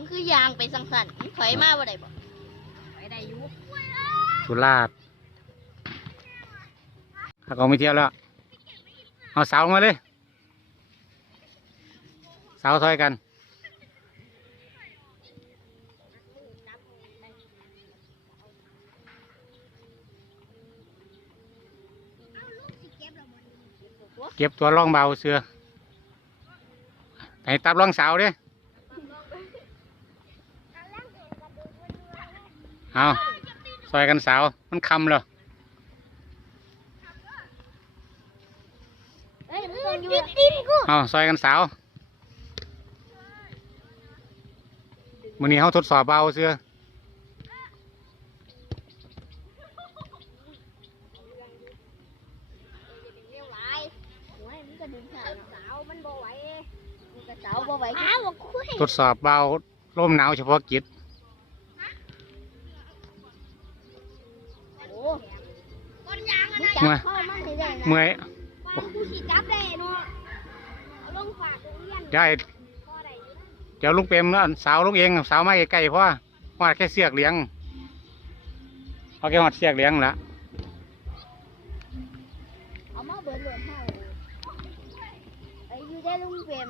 มันคือยางไปสังสันมันถอยมาบ่ได้บ่ไปได้อยู่สุราษฎร์ถ้าเขาไม่เที่ยวแล้ว เอาเสามาเลย เสาซอยกัน เก็บตัวร่องเบาเสือให้ตับร่องเสาเด้ เอาซอยกันเสามันคำเหรอเอ้ยมันต้องอยู่ดิ้นกูเอาซอยกันเสาวันนี้เขาทดสอบเบาเสือเร็วหลายโอ้ยมันก็ดึงขาดเสามันบ่ไหวมันก็เสาบ่ไหวอ้าวคุยทดสอบเบาร่มหนาวเฉพาะกิจ จับข้อมันสิได้นะเมื่อยมันกูสิจับได้เนาะเอาลงฝากโรงเรียนได้พอได้อยู่เดี๋ยวลุงเปรมแล้วสาวลุงเองสาวมาใกลๆเพราะว่าว่าแค่เสียกเลี้ยงเอาแค่หอดเสียกเลี้ยงละเอามาเบิดเลยเฮาไอ้อยู่ได้ลุงเปรม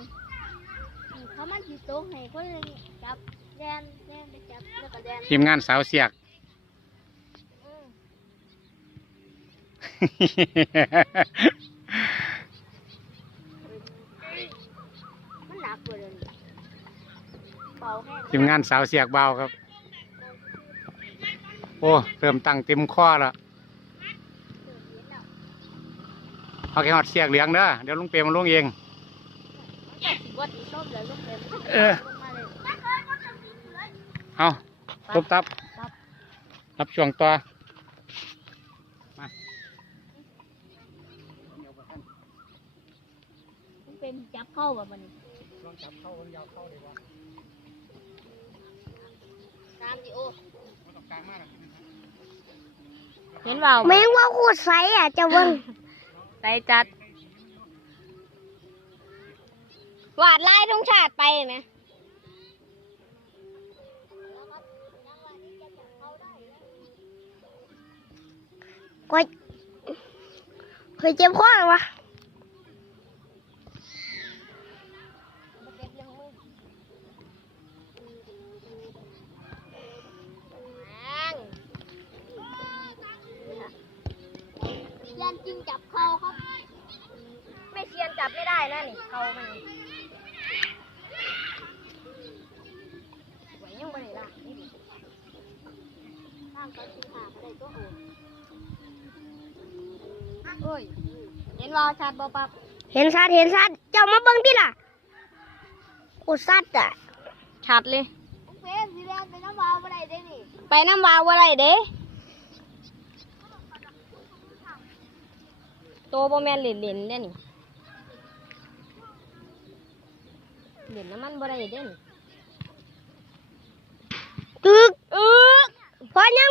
เขามันสิตกให้คนหนึงจับแดนแดนไปจับแล้วก็แดนทีมงานสาวเสียก อืม มันหนักกว่าเดิมเบาแห้งทีมงานสาวเสียกเบาครับ โอ้เริ่มตั้งเต็มข้อแล้วเอาแค่หอดเสียกเหลี้ยงเด้อเดี๋ยวลุงเปรมมาลุงเองวัดต้มเลยลูกเปรมเออ เอาตบตับรับช่วงต่อมา ลูก เปรมจับเข้าแบบมันลองจับเข้าคนยาวเข้าดีกว่าตามดิโอไม่ต้องกลางมากหรอกเห็นเปล่าแมงว่าโคตรไซอะจะเบิ่งไปจัดวาดลายธงชาติไปไหมก็เคยเจ็บคอหรอวะ นจับไม่ได้นะนี่เขามันไหวยังบ่ได้ล่ะข้างเขาสิขาดอะไรตัวโอเอ้ยเห็นว่าชัดบ่ปับเห็นสัตว์เห็นสัตว์เจ้ามาเบิ่งที่ล่ะโอ้สัตว์อะชัดเลยลูกเปรมสีแดงเป็นน้ำวาวอะไรได้นี่ไปน้ำวาวอะไรเด้โตบ่แม่นเหรียญเหรียญ เด้นี่เหรียญน้ำมันบ่ได้เด้นี่ตึกเออพอยัง